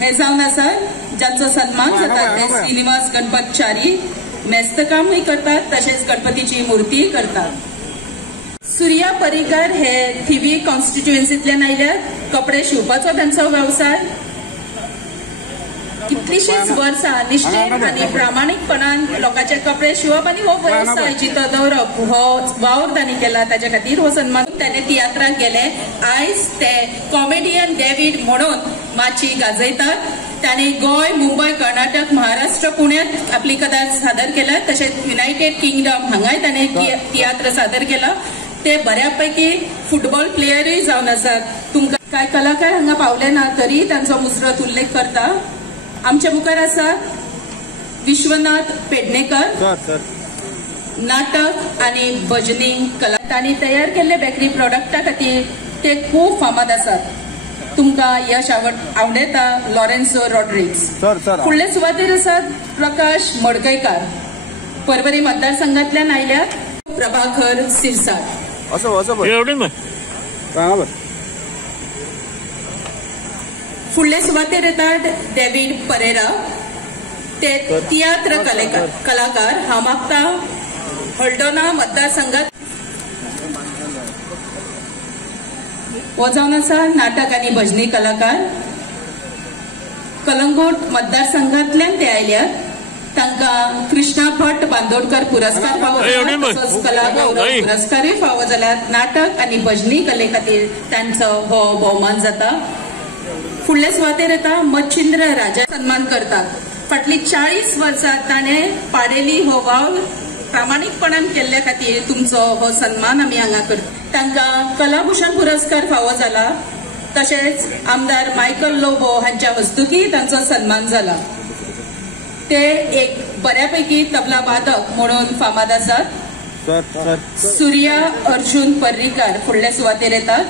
हे जावन आसा ज्यांचो सन्मान जाता ते श्रीनिवास गणपतचारी मेस्त कामूय करतात तशेंच गणपतीची मूर्तीय करतात। सूर्या पर्रीकर हे थिवी कॉन्स्टिट्युएन्सींतल्यान आयल्यात। कपडे शिवपाचो तांचो व्यवसाय। कितलीशीच वर्सां निश्चेन आनी प्रामाणीकपणान लोकांचे कपडे शिवप आनी हो व्यवसाय जितो दवरप हो वावर तांणी केला। ताचे खातीर हो सन्मान ताणें तियात्राक गेले। आयज ते कॉमेडियन डेव्हिड म्हणून माची गाजयतात। ताणें गोंय, मुंबय, कर्नाटक, महाराष्ट्र, पुण्यात आपली कथा सादर केला। तशेंच युनायटेड किंगडम हांगाय ताणें तियात्र सादर केला। ते बऱ्यापैकी फुटबॉल प्लेयरूय जावन आसात। तुमकां कांय कलाकार हांगा पावले ना तरी तांचो मुजरत उल्लेख करता। आमच्या मुखार आसा विश्वनाथ पेडणेकर, नाटक आनी भजनी कला। तांणी तयार केल्ले बेकरी प्रोडक्टा खातीर ते खूब फामाद आसात। तुमकां यश आवडेता लॉरेन्सो रॉड्रिग्स। फुडले सुवातेर आसात प्रकाश मडकयकार, परवरी मतदारसंघांतल्यान आयल्यात। प्रभाकर सिरसाट। फुडले सुवातेर येतात डेव्हिड परेरा, ते तियात्र कलाकार। हांव मागता हळदोना मतदारसंघात हो जावन आसा नाटक आनी भजनी कलाकार। कलंगूट मतदारसंघांतल्यान ते आयल्यात। तांकां कृष्णा भट बांदोडकर पुरस्कार फावो जाला। तसोच कला गौरव पुरस्कारूय फावो जाल्यात। नाटक आनी भजनी कले खातीर तांचो हो भोवमान जाता। फुडले सुवातेर येता मच्छिंद्र राजा सन्मान करतात। फाटली 40 वर्सां ताणें पाडेली हो वावर प्रामाणीकपणान केल्ल्या खातीर तुमचो हो सन्मान आमी हांगा करता। तांकां कलाभूषण पुरस्कार फावो जाला। तशेंच आमदार मायकल लोबो हांच्या हस्तुकीय तांचो सन्मान जाला। ते एक बऱ्यापैकी तबला वादक म्हणून फामाद आसात। सूर्या अर्जुन पर्रीकर फुडले सुवातेर येतात।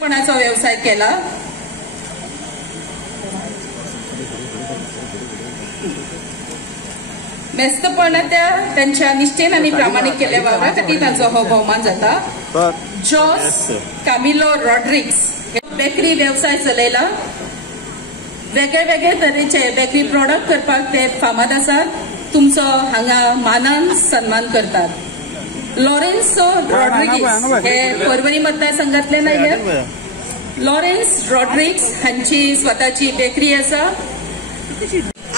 पणाचो व्यवसाय केला। मेस्तपणाच्या त्यांच्या निश्चेन आनी प्रामाणीक केल्ल्या वावरा खातीर तांचो हो भोवमान जाता। जॉस कामिलो रॉड्रिग्स बेकरी व्यवसाय चलयला। वेगळे वेगळे तरेचे बेकरी प्रोडक्ट करपाक ते फामाद आसात। तुमचो हांगा मानान सन्मान करतात। लॉरेन्सो रॉड्रिग्स हे परवरी मतदारसंघांतल्यान आयल्यात। लॉरेन्स रॉड्रिग्स हांची स्वताची बेकरी आसा।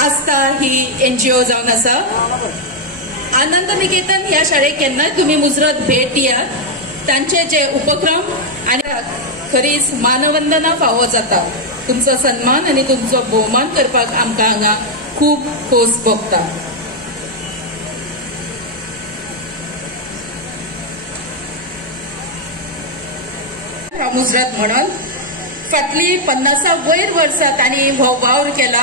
आस्था ही NGO जावन आसा। आनंद निकेतन ह्या शाळेक केन्नाय तुमी मुजरत भेट दियात। तांचे जे उपक्रम आनी खरीच मानवंदना फावो जाता। तुमचो सन्मान आनी तुमचो भोवमान करपाक आमकां हांगा खूब खोस भोगता। मुजरत म्हणून फाटली 50 वयर वर्सां तांणी हो वावर केला।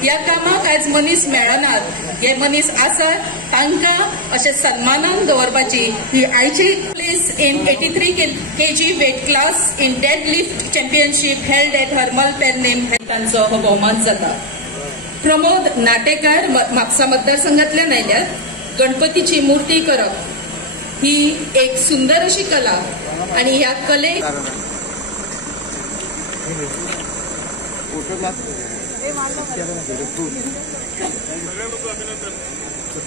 ह्या कामाक आयज मनीस मेळनात। हे मनीस आसात तांकां अशें सन्मानान दवरपाची ही आयची place in 83 kg weight class in dead lift championship held at Harmal Pernem तांचो हो भोवमान जाता। प्रमोद नाटेकार म्हापसा मतदारसंघांतल्यान आयल्यात। गणपतीची मूर्ती करप ही एक सुंदर अशी कला आणि ह्या कलेक